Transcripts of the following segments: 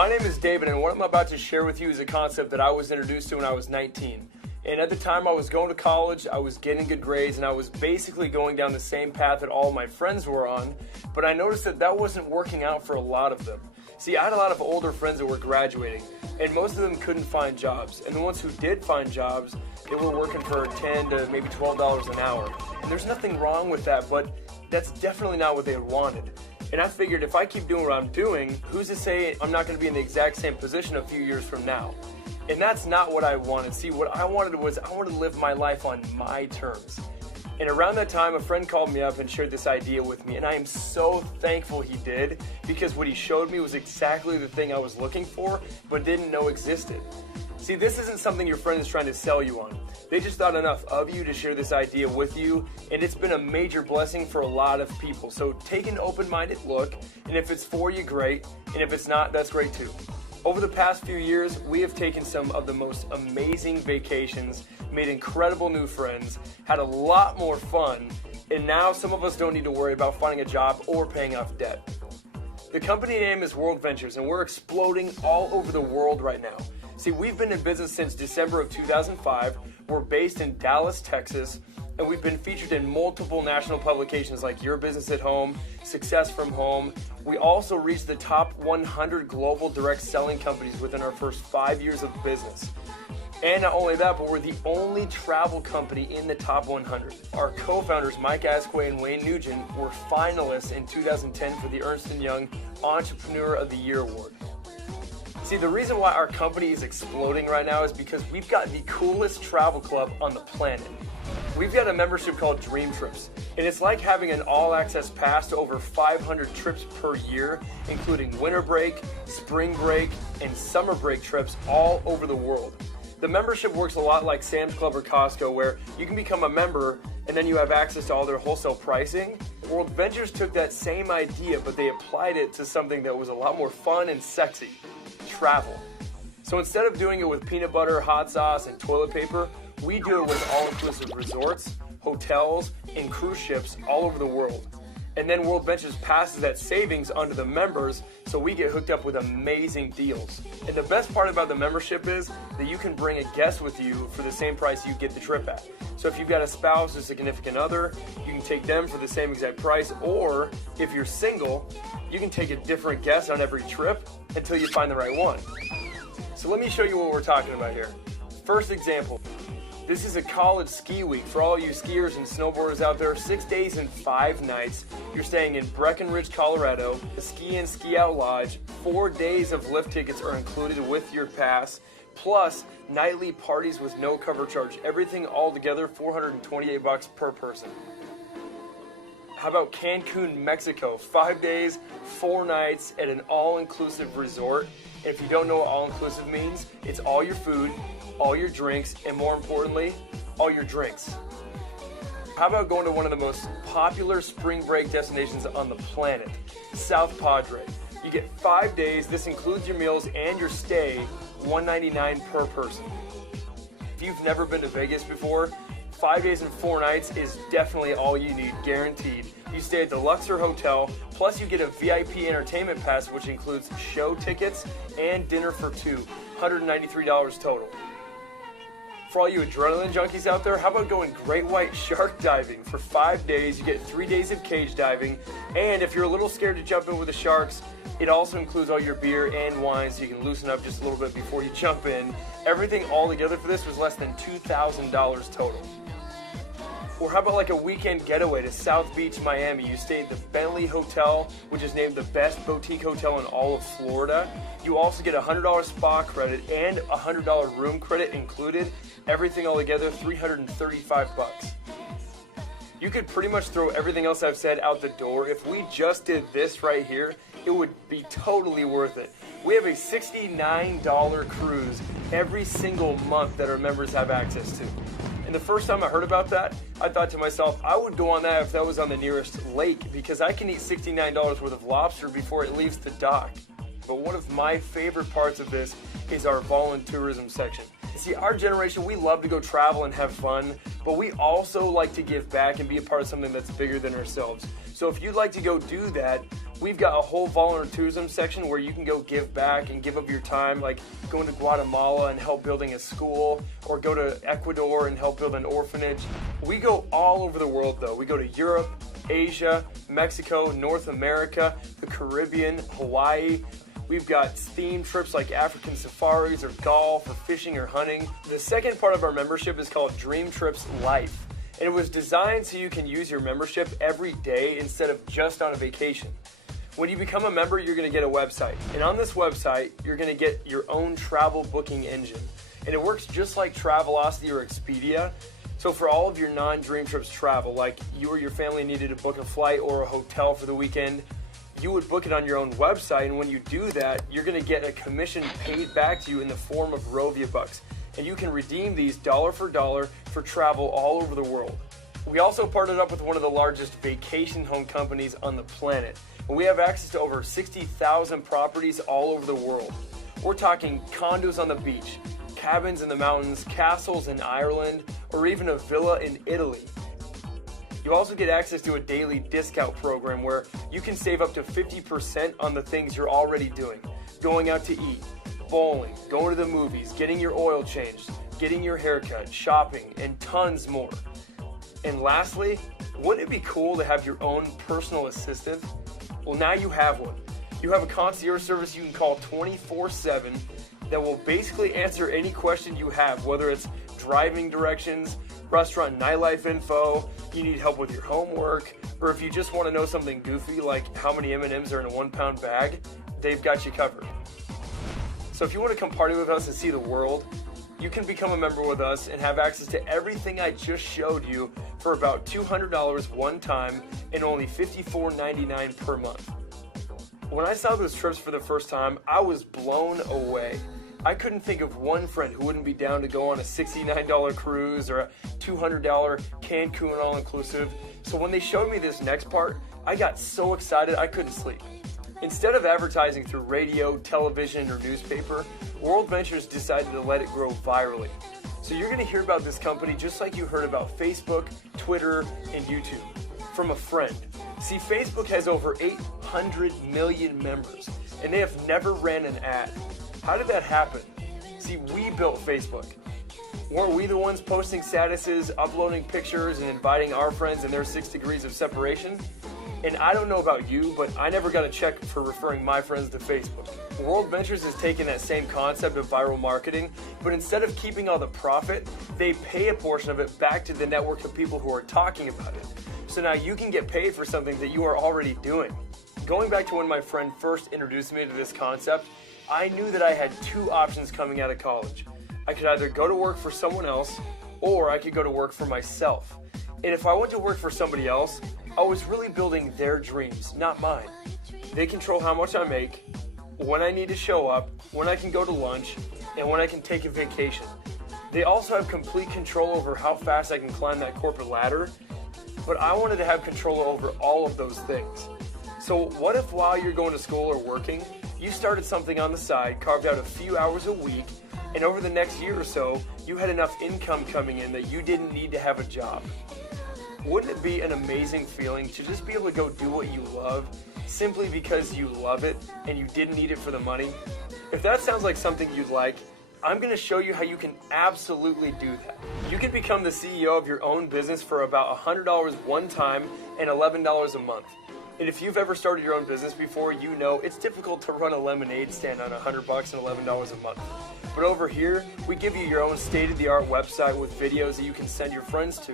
My name is David, and what I'm about to share with you is a concept that I was introduced to when I was 19. And at the time I was going to college, I was getting good grades, and I was basically going down the same path that all my friends were on, but I noticed that that wasn't working out for a lot of them. See, I had a lot of older friends that were graduating, and most of them couldn't find jobs. And the ones who did find jobs, they were working for $10 to maybe $12 an hour. And there's nothing wrong with that, but that's definitely not what they wanted. And I figured if I keep doing what I'm doing, who's to say I'm not going to be in the exact same position a few years from now? And that's not what I wanted. See, what I wanted was I wanted to live my life on my terms. And around that time, a friend called me up and shared this idea with me, and I am so thankful he did, because what he showed me was exactly the thing I was looking for, but didn't know existed. See, this isn't something your friend is trying to sell you on. They just thought enough of you to share this idea with you, and it's been a major blessing for a lot of people. So take an open-minded look, and if it's for you, great, and if it's not, that's great too. Over the past few years, we have taken some of the most amazing vacations, made incredible new friends, had a lot more fun, and now some of us don't need to worry about finding a job or paying off debt. The company name is World Ventures, and we're exploding all over the world right now. See, we've been in business since December of 2005. We're based in Dallas, Texas, and we've been featured in multiple national publications like Your Business at Home, Success from Home. We also reached the top 100 global direct selling companies within our first 5 years of business. And not only that, but we're the only travel company in the top 100. Our co-founders, Mike Asquith and Wayne Nugent, were finalists in 2010 for the Ernst & Young Entrepreneur of the Year Award. See, the reason why our company is exploding right now is because we've got the coolest travel club on the planet. We've got a membership called DREAMTRIPS, and it's like having an all-access pass to over 500 trips per year, including winter break, spring break, and summer break trips all over the world. The membership works a lot like Sam's Club or Costco, where you can become a member and then you have access to all their wholesale pricing. World Ventures took that same idea, but they applied it to something that was a lot more fun and sexy: travel. So instead of doing it with peanut butter, hot sauce, and toilet paper, we do it with all-inclusive resorts, hotels, and cruise ships all over the world. And then World Ventures passes that savings onto the members, so we get hooked up with amazing deals. And the best part about the membership is that you can bring a guest with you for the same price you get the trip at. So if you've got a spouse or significant other, you can take them for the same exact price, or if you're single, you can take a different guest on every trip until you find the right one. So let me show you what we're talking about here. First example. This is a college ski week. For all you skiers and snowboarders out there, 6 days and 5 nights. You're staying in Breckenridge, Colorado, a ski in ski out lodge. 4 days of lift tickets are included with your pass, plus nightly parties with no cover charge. Everything all together, $428 per person. How about Cancun, Mexico? 5 days, 4 nights at an all-inclusive resort. And if you don't know what all-inclusive means, it's all your food, all your drinks, and more importantly, all your drinks. How about going to one of the most popular spring break destinations on the planet, South Padre? You get 5 days, this includes your meals and your stay, $199 per person. If you've never been to Vegas before, 5 days and 4 nights is definitely all you need, guaranteed. You stay at the Luxor Hotel, plus you get a VIP entertainment pass, which includes show tickets and dinner for two, $193 total. For all you adrenaline junkies out there, how about going great white shark diving? For 5 days, you get 3 days of cage diving, and if you're a little scared to jump in with the sharks, it also includes all your beer and wine, so you can loosen up just a little bit before you jump in. Everything all together for this was less than $2,000 total. Or how about like a weekend getaway to South Beach, Miami? You stay at the Bentley Hotel, which is named the best boutique hotel in all of Florida. You also get a $100 spa credit and a $100 room credit included. Everything all together, $335. You could pretty much throw everything else I've said out the door. If we just did this right here, it would be totally worth it. We have a $69 cruise every single month that our members have access to. And the first time I heard about that, I thought to myself, I would go on that if that was on the nearest lake, because I can eat $69 worth of lobster before it leaves the dock. But one of my favorite parts of this is our volunteerism section. See, our generation, we love to go travel and have fun, but we also like to give back and be a part of something that's bigger than ourselves. So if you'd like to go do that, We've got a whole volunteerism section where you can go give back and give up your time, like going to Guatemala and help building a school, or go to Ecuador and help build an orphanage. We go all over the world though. We go to Europe, Asia, Mexico, North America, the Caribbean, Hawaii. We've got themed trips like African safaris or golf or fishing or hunting. The second part of our membership is called DREAMTRIPS Life. And it was designed so you can use your membership every day instead of just on a vacation. When you become a member, you're going to get a website. And on this website, you're going to get your own travel booking engine. And it works just like Travelocity or Expedia. So for all of your non-DREAMTRIPS travel, like you or your family needed to book a flight or a hotel for the weekend, you would book it on your own website. And when you do that, you're going to get a commission paid back to you in the form of Rovia bucks. And you can redeem these dollar for travel all over the world. We also partnered up with one of the largest vacation home companies on the planet. And we have access to over 60,000 properties all over the world. We're talking condos on the beach, cabins in the mountains, castles in Ireland, or even a villa in Italy. You also get access to a daily discount program where you can save up to 50% on the things you're already doing. Going out to eat, bowling, going to the movies, getting your oil changed, getting your haircut, shopping, and tons more. And lastly, wouldn't it be cool to have your own personal assistant? Well, now you have one. You have a concierge service you can call 24/7 that will basically answer any question you have, whether it's driving directions, restaurant nightlife info, you need help with your homework, or if you just want to know something goofy like how many M&Ms are in a 1-pound bag, they've got you covered. So if you want to come party with us and see the world, you can become a member with us and have access to everything I just showed you for about $200 one time and only $54.99 per month. When I saw those trips for the first time, I was blown away. I couldn't think of one friend who wouldn't be down to go on a $69 cruise or a $200 Cancun all-inclusive. So when they showed me this next part, I got so excited I couldn't sleep. Instead of advertising through radio, television, or newspaper, World Ventures decided to let it grow virally. So you're going to hear about this company just like you heard about Facebook, Twitter, and YouTube from a friend. See, Facebook has over 800 million members, and they have never ran an ad. How did that happen? See, we built Facebook. Weren't we the ones posting statuses, uploading pictures, and inviting our friends in their 6 degrees of separation? And I don't know about you, but I never got a check for referring my friends to Facebook. World Ventures has taken that same concept of viral marketing, but instead of keeping all the profit, they pay a portion of it back to the network of people who are talking about it. So now you can get paid for something that you are already doing. Going back to when my friend first introduced me to this concept, I knew that I had 2 options coming out of college. I could either go to work for someone else, or I could go to work for myself. And if I went to work for somebody else, I was really building their dreams, not mine. They control how much I make, when I need to show up, when I can go to lunch, and when I can take a vacation. They also have complete control over how fast I can climb that corporate ladder, but I wanted to have control over all of those things. So what if while you're going to school or working, you started something on the side, carved out a few hours a week, and over the next year or so, you had enough income coming in that you didn't need to have a job? Wouldn't it be an amazing feeling to just be able to go do what you love simply because you love it and you didn't need it for the money? If that sounds like something you'd like, I'm going to show you how you can absolutely do that. You can become the CEO of your own business for about $100 one time and $11 a month. And if you've ever started your own business before, you know it's difficult to run a lemonade stand on $100 and $11 a month. But over here, we give you your own state-of-the-art website with videos that you can send your friends to.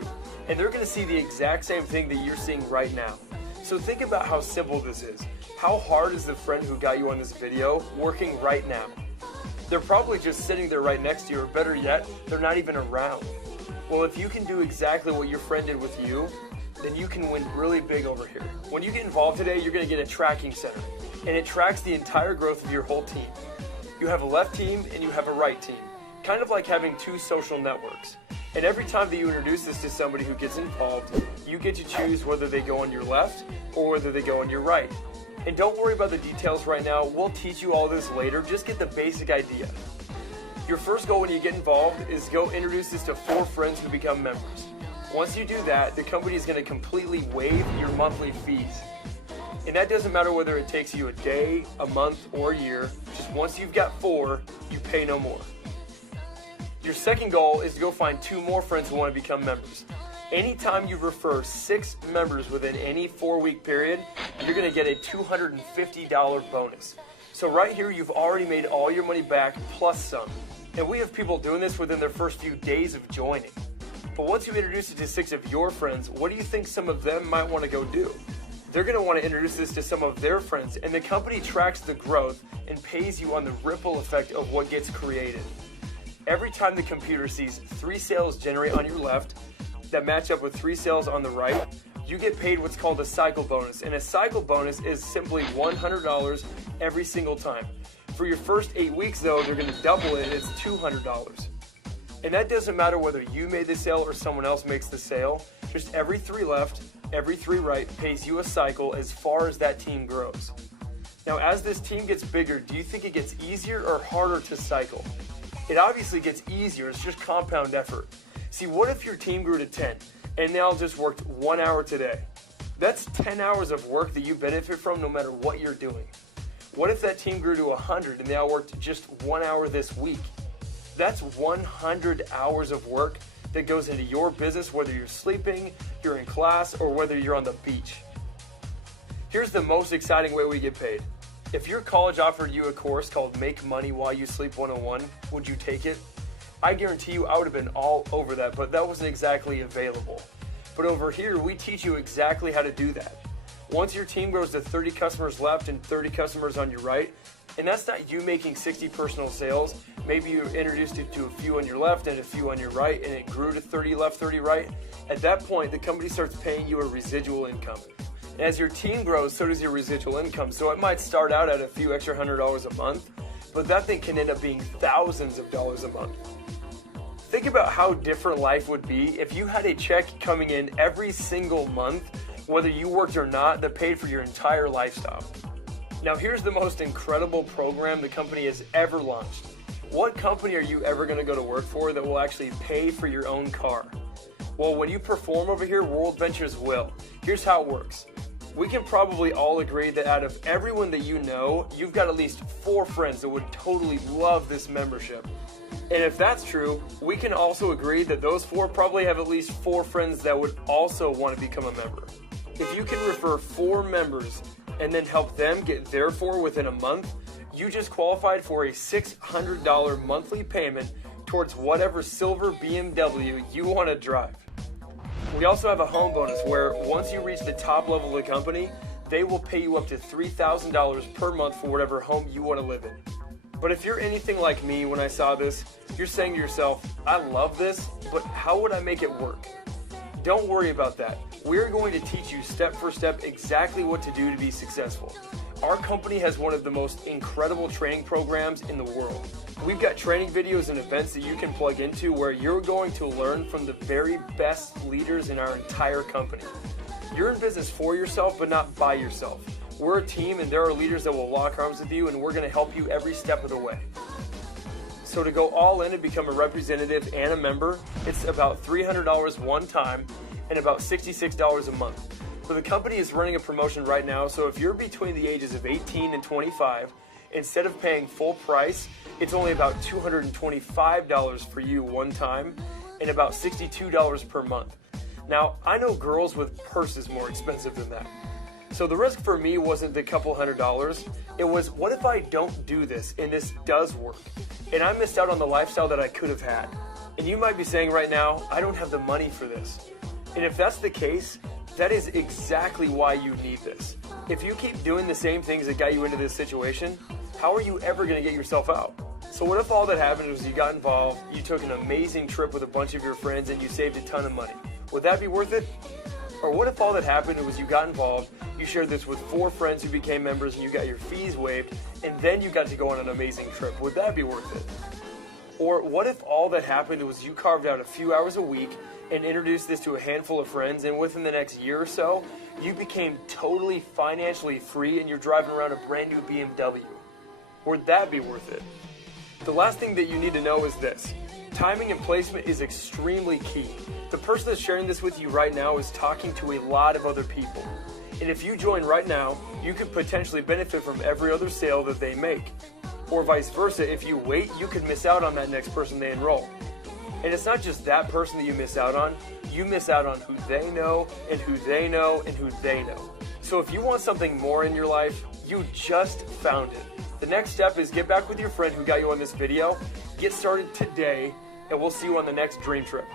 And they're going to see the exact same thing that you're seeing right now. So think about how simple this is. How hard is the friend who got you on this video working right now? They're probably just sitting there right next to you, or better yet, they're not even around. Well, if you can do exactly what your friend did with you, then you can win really big over here. When you get involved today, you're going to get a tracking center, and it tracks the entire growth of your whole team. You have a left team and you have a right team, kind of like having 2 social networks. And every time that you introduce this to somebody who gets involved, you get to choose whether they go on your left or whether they go on your right. And don't worry about the details right now. We'll teach you all this later. Just get the basic idea. Your first goal when you get involved is go introduce this to 4 friends who become members. Once you do that, the company is going to completely waive your monthly fees. And that doesn't matter whether it takes you a day, a month, or a year. Just once you've got 4, you pay no more. Your second goal is to go find 2 more friends who want to become members. Anytime you refer 6 members within any 4-week period, you're going to get a $250 bonus. So right here, you've already made all your money back plus some. And we have people doing this within their first few days of joining. But once you introduce it to 6 of your friends, what do you think some of them might want to go do? They're going to want to introduce this to some of their friends, and the company tracks the growth and pays you on the ripple effect of what gets created. Every time the computer sees 3 sales generate on your left that match up with 3 sales on the right, you get paid what's called a cycle bonus. And a cycle bonus is simply $100 every single time. For your first 8 weeks, though, they're going to double it. It's $200. And that doesn't matter whether you made the sale or someone else makes the sale. Just every 3 left, every 3 right pays you a cycle as far as that team grows. Now, as this team gets bigger, do you think it gets easier or harder to cycle? It obviously gets easier. It's just compound effort. See, what if your team grew to 10 and they all just worked 1 hour today? That's 10 hours of work that you benefit from no matter what you're doing. What if that team grew to 100 and they all worked just 1 hour this week? That's 100 hours of work that goes into your business, whether you're sleeping, you're in class, or whether you're on the beach. Here's the most exciting way we get paid. If your college offered you a course called Make Money While You Sleep 101, would you take it? I guarantee you I would have been all over that, but that wasn't exactly available. But over here, we teach you exactly how to do that. Once your team grows to 30 customers left and 30 customers on your right, and that's not you making 60 personal sales, maybe you introduced it to a few on your left and a few on your right, and it grew to 30 left, 30 right. At that point, the company starts paying you a residual income. And as your team grows, so does your residual income. So it might start out at a few extra $100 a month, but that thing can end up being thousands of dollars a month. Think about how different life would be if you had a check coming in every single month, whether you worked or not, that paid for your entire lifestyle. Now here's the most incredible program the company has ever launched. What company are you ever going to go to work for that will actually pay for your own car? Well, when you perform over here, World Ventures will. Here's how it works. We can probably all agree that out of everyone that you know, you've got at least 4 friends that would totally love this membership. And if that's true, we can also agree that those 4 probably have at least 4 friends that would also want to become a member. If you can refer 4 members and then help them get their 4 within a month, you just qualified for a $600 monthly payment towards whatever silver BMW you want to drive. We also have a home bonus where once you reach the top level of the company, they will pay you up to $3,000 per month for whatever home you want to live in. But if you're anything like me when I saw this, you're saying to yourself, I love this, but how would I make it work? Don't worry about that. We're going to teach you step for step exactly what to do to be successful. Our company has one of the most incredible training programs in the world. We've got training videos and events that you can plug into where you're going to learn from the very best leaders in our entire company. You're in business for yourself, but not by yourself. We're a team and there are leaders that will lock arms with you and we're going to help you every step of the way. So to go all in and become a representative and a member, it's about $300 one time and about $66 a month. So the company is running a promotion right now, so if you're between the ages of 18 and 25, instead of paying full price, it's only about $225 for you one time and about $62 per month. Now, I know girls with purses more expensive than that. So the risk for me wasn't the couple $100, it was what if I don't do this and this does work? And I missed out on the lifestyle that I could have had. And you might be saying right now, I don't have the money for this. And if that's the case, that is exactly why you need this. If you keep doing the same things that got you into this situation, how are you ever going to get yourself out? So what if all that happened was you got involved, you took an amazing trip with a bunch of your friends, and you saved a ton of money? Would that be worth it? Or what if all that happened was you got involved, you shared this with 4 friends who became members, and you got your fees waived, and then you got to go on an amazing trip? Would that be worth it? Or what if all that happened was you carved out a few hours a week and introduced this to a handful of friends, and within the next year or so, you became totally financially free and you're driving around a brand new BMW? Would that be worth it? The last thing that you need to know is this. Timing and placement is extremely key. The person that's sharing this with you right now is talking to a lot of other people. And if you join right now, you could potentially benefit from every other sale that they make. Or vice versa, if you wait, you could miss out on that next person they enroll. And it's not just that person that you miss out on. You miss out on who they know, and who they know, and who they know. So if you want something more in your life, you just found it. The next step is get back with your friend who got you on this video, get started today, and we'll see you on the next Dream Trip.